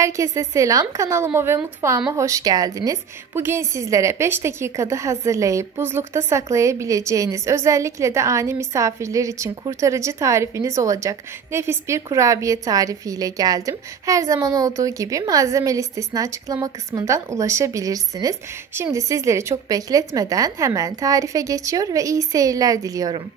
Herkese selam. Kanalıma ve mutfağıma hoş geldiniz. Bugün sizlere 5 dakikada hazırlayıp buzlukta saklayabileceğiniz, özellikle de ani misafirler için kurtarıcı tarifiniz olacak nefis bir kurabiye tarifiyle geldim. Her zaman olduğu gibi malzeme listesini açıklama kısmından ulaşabilirsiniz. Şimdi sizleri çok bekletmeden hemen tarife geçiyor ve iyi seyirler diliyorum.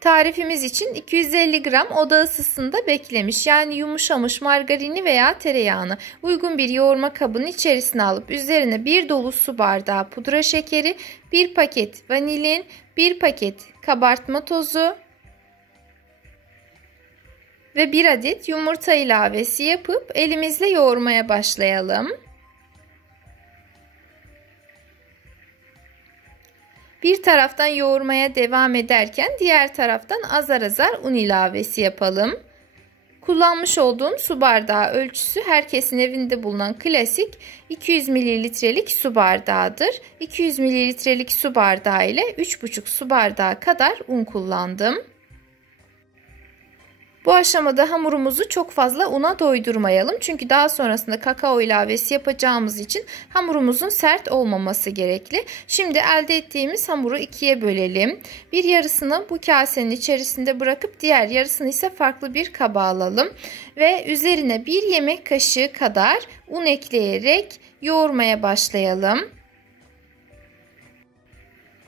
Tarifimiz için 250 gram oda ısısında beklemiş, yani yumuşamış margarini veya tereyağını uygun bir yoğurma kabının içerisine alıp üzerine bir dolu su bardağı pudra şekeri, 1 paket vanilin, 1 paket kabartma tozu ve 1 adet yumurta ilavesi yapıp elimizle yoğurmaya başlayalım. Bir taraftan yoğurmaya devam ederken diğer taraftan azar azar un ilavesi yapalım. Kullanmış olduğum su bardağı ölçüsü herkesin evinde bulunan klasik 200 mililitrelik su bardağıdır. 200 mililitrelik su bardağı ile 3,5 su bardağı kadar un kullandım. Bu aşamada hamurumuzu çok fazla una doydurmayalım. Çünkü daha sonrasında kakao ilavesi yapacağımız için hamurumuzun sert olmaması gerekli. Şimdi elde ettiğimiz hamuru ikiye bölelim. Bir yarısını bu kasenin içerisinde bırakıp diğer yarısını ise farklı bir kaba alalım. Ve üzerine 1 yemek kaşığı kadar un ekleyerek yoğurmaya başlayalım.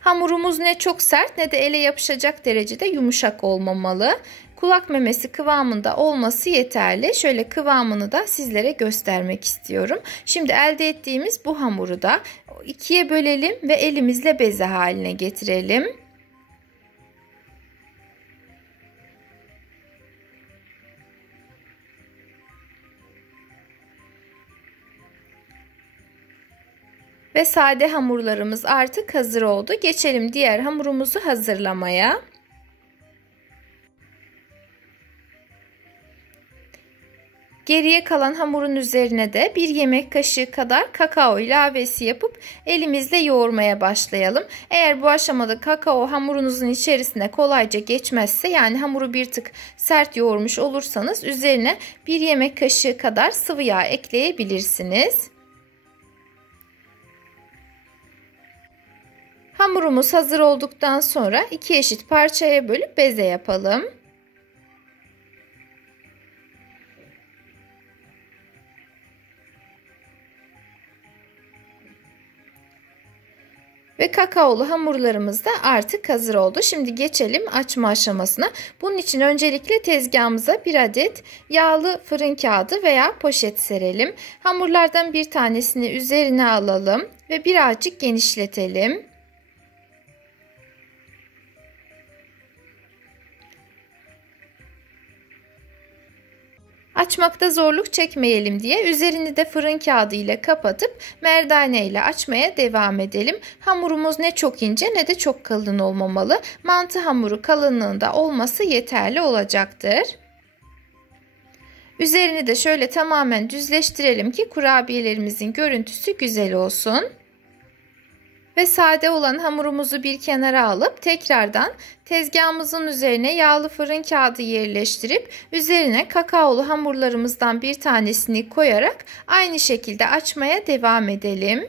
Hamurumuz ne çok sert ne de ele yapışacak derecede yumuşak olmamalı. Kulak memesi kıvamında olması yeterli. Şöyle kıvamını da sizlere göstermek istiyorum. Şimdi elde ettiğimiz bu hamuru da ikiye bölelim ve elimizle beze haline getirelim. Ve sade hamurlarımız artık hazır oldu. Geçelim diğer hamurumuzu hazırlamaya. Geriye kalan hamurun üzerine de 1 yemek kaşığı kadar kakao ilavesi yapıp elimizle yoğurmaya başlayalım. Eğer bu aşamada kakao hamurunuzun içerisine kolayca geçmezse, yani hamuru bir tık sert yoğurmuş olursanız üzerine 1 yemek kaşığı kadar sıvı yağ ekleyebilirsiniz. Hamurumuz hazır olduktan sonra 2 eşit parçaya bölüp beze yapalım. Ve kakaolu hamurlarımız da artık hazır oldu. Şimdi geçelim açma aşamasına. Bunun için öncelikle tezgahımıza 1 adet yağlı fırın kağıdı veya poşet serelim. Hamurlardan bir tanesini üzerine alalım ve birazcık genişletelim. Açmakta zorluk çekmeyelim diye üzerini de fırın kağıdı ile kapatıp merdane ile açmaya devam edelim. Hamurumuz ne çok ince ne de çok kalın olmamalı. Mantı hamuru kalınlığında olması yeterli olacaktır. Üzerini de şöyle tamamen düzleştirelim ki kurabiyelerimizin görüntüsü güzel olsun. Ve sade olan hamurumuzu bir kenara alıp tekrardan tezgahımızın üzerine yağlı fırın kağıdı yerleştirip üzerine kakaolu hamurlarımızdan bir tanesini koyarak aynı şekilde açmaya devam edelim.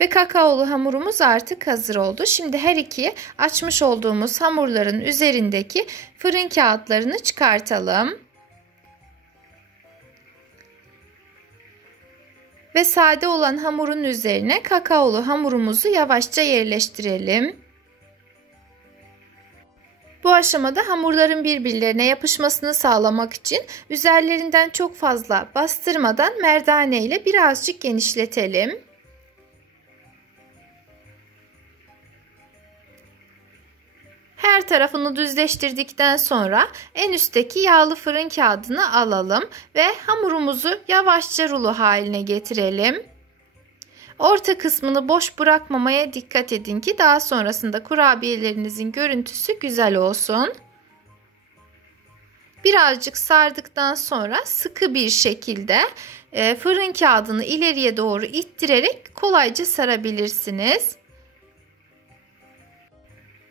Ve kakaolu hamurumuz artık hazır oldu. Şimdi her iki açmış olduğumuz hamurların üzerindeki fırın kağıtlarını çıkartalım. Ve sade olan hamurun üzerine kakaolu hamurumuzu yavaşça yerleştirelim. Bu aşamada hamurların birbirlerine yapışmasını sağlamak için üzerlerinden çok fazla bastırmadan merdane ile birazcık genişletelim. Her tarafını düzleştirdikten sonra en üstteki yağlı fırın kağıdını alalım ve hamurumuzu yavaşça rulo haline getirelim. Orta kısmını boş bırakmamaya dikkat edin ki daha sonrasında kurabiyelerinizin görüntüsü güzel olsun. Birazcık sardıktan sonra sıkı bir şekilde fırın kağıdını ileriye doğru ittirerek kolayca sarabilirsiniz.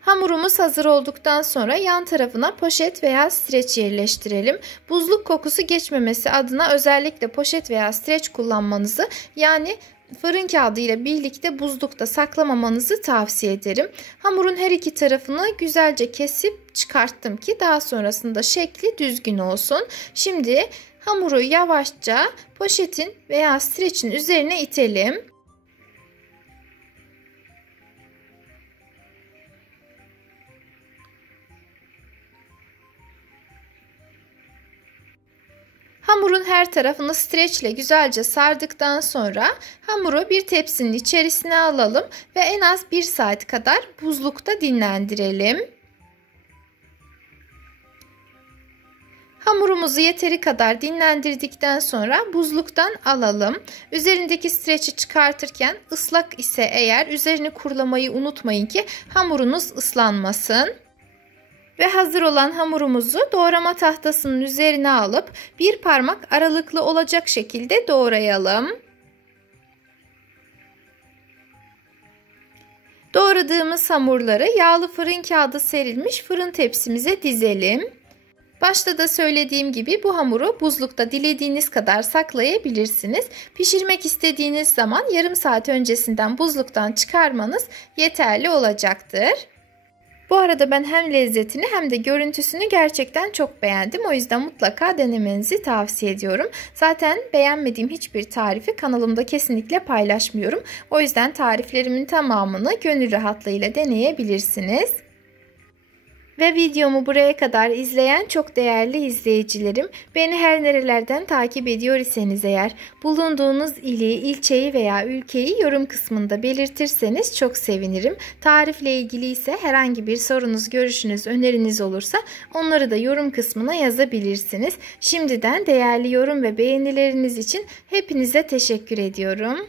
Hamurumuz hazır olduktan sonra yan tarafına poşet veya streç yerleştirelim. Buzluk kokusu geçmemesi adına özellikle poşet veya streç kullanmanızı, yani fırın kağıdı ile birlikte buzlukta saklamamanızı tavsiye ederim. Hamurun her iki tarafını güzelce kesip çıkarttım ki daha sonrasında şekli düzgün olsun. Şimdi hamuru yavaşça poşetin veya streçin üzerine itelim. Hamurun her tarafını streçle güzelce sardıktan sonra hamuru bir tepsinin içerisine alalım ve en az 1 saat kadar buzlukta dinlendirelim. Hamurumuzu yeteri kadar dinlendirdikten sonra buzluktan alalım. Üzerindeki streçi çıkartırken ıslak ise eğer üzerini kurulamayı unutmayın ki hamurunuz ıslanmasın. Ve hazır olan hamurumuzu doğrama tahtasının üzerine alıp bir parmak aralıklı olacak şekilde doğrayalım. Doğradığımız hamurları yağlı fırın kağıdı serilmiş fırın tepsimize dizelim. Başta da söylediğim gibi bu hamuru buzlukta dilediğiniz kadar saklayabilirsiniz. Pişirmek istediğiniz zaman yarım saat öncesinden buzluktan çıkarmanız yeterli olacaktır. Bu arada ben hem lezzetini hem de görüntüsünü gerçekten çok beğendim. O yüzden mutlaka denemenizi tavsiye ediyorum. Zaten beğenmediğim hiçbir tarifi kanalımda kesinlikle paylaşmıyorum. O yüzden tariflerimin tamamını gönül rahatlığıyla deneyebilirsiniz. Ve videomu buraya kadar izleyen çok değerli izleyicilerim, beni her nerelerden takip ediyor iseniz eğer bulunduğunuz ili, ilçeyi veya ülkeyi yorum kısmında belirtirseniz çok sevinirim. Tarifle ilgili ise herhangi bir sorunuz, görüşünüz, öneriniz olursa onları da yorum kısmına yazabilirsiniz. Şimdiden değerli yorum ve beğenileriniz için hepinize teşekkür ediyorum.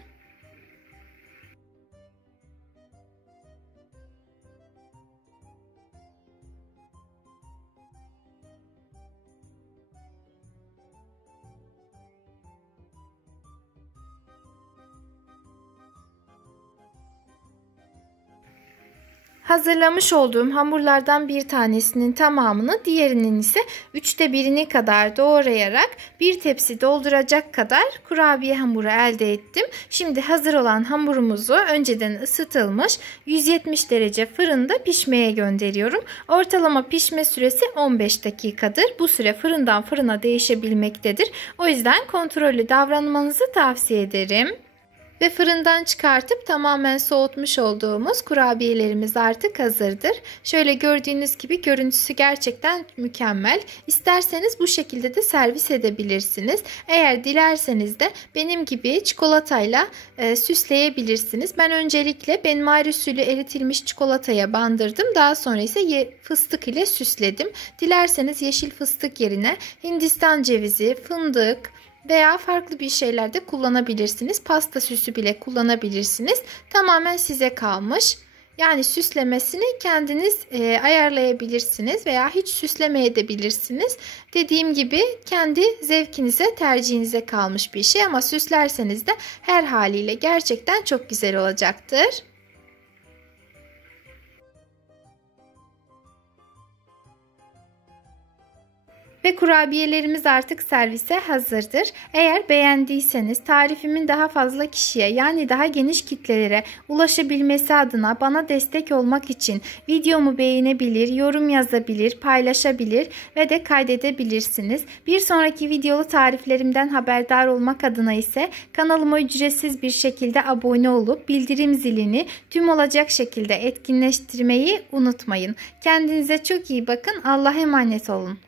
Hazırlamış olduğum hamurlardan bir tanesinin tamamını, diğerinin ise 1/3'ünü kadar doğrayarak bir tepsi dolduracak kadar kurabiye hamuru elde ettim. Şimdi hazır olan hamurumuzu önceden ısıtılmış 170 derece fırında pişmeye gönderiyorum. Ortalama pişme süresi 15 dakikadır. Bu süre fırından fırına değişebilmektedir. O yüzden kontrollü davranmanızı tavsiye ederim. Ve fırından çıkartıp tamamen soğutmuş olduğumuz kurabiyelerimiz artık hazırdır. Şöyle gördüğünüz gibi görüntüsü gerçekten mükemmel. İsterseniz bu şekilde de servis edebilirsiniz. Eğer dilerseniz de benim gibi çikolatayla süsleyebilirsiniz. Ben öncelikle benmari usulü eritilmiş çikolataya bandırdım. Daha sonra ise fıstık ile süsledim. Dilerseniz yeşil fıstık yerine Hindistan cevizi, fındık veya farklı bir şeyler de kullanabilirsiniz. Pasta süsü bile kullanabilirsiniz. Tamamen size kalmış. Yani süslemesini kendiniz ayarlayabilirsiniz veya hiç süslemeyebilirsiniz. Dediğim gibi kendi zevkinize, tercihinize kalmış bir şey ama süslerseniz de her haliyle gerçekten çok güzel olacaktır. Ve kurabiyelerimiz artık servise hazırdır. Eğer beğendiyseniz tarifimin daha fazla kişiye, yani daha geniş kitlelere ulaşabilmesi adına bana destek olmak için videomu beğenebilir, yorum yazabilir, paylaşabilir ve de kaydedebilirsiniz. Bir sonraki videolu tariflerimden haberdar olmak adına ise kanalıma ücretsiz bir şekilde abone olup bildirim zilini tüm olacak şekilde etkinleştirmeyi unutmayın. Kendinize çok iyi bakın. Allah'a emanet olun.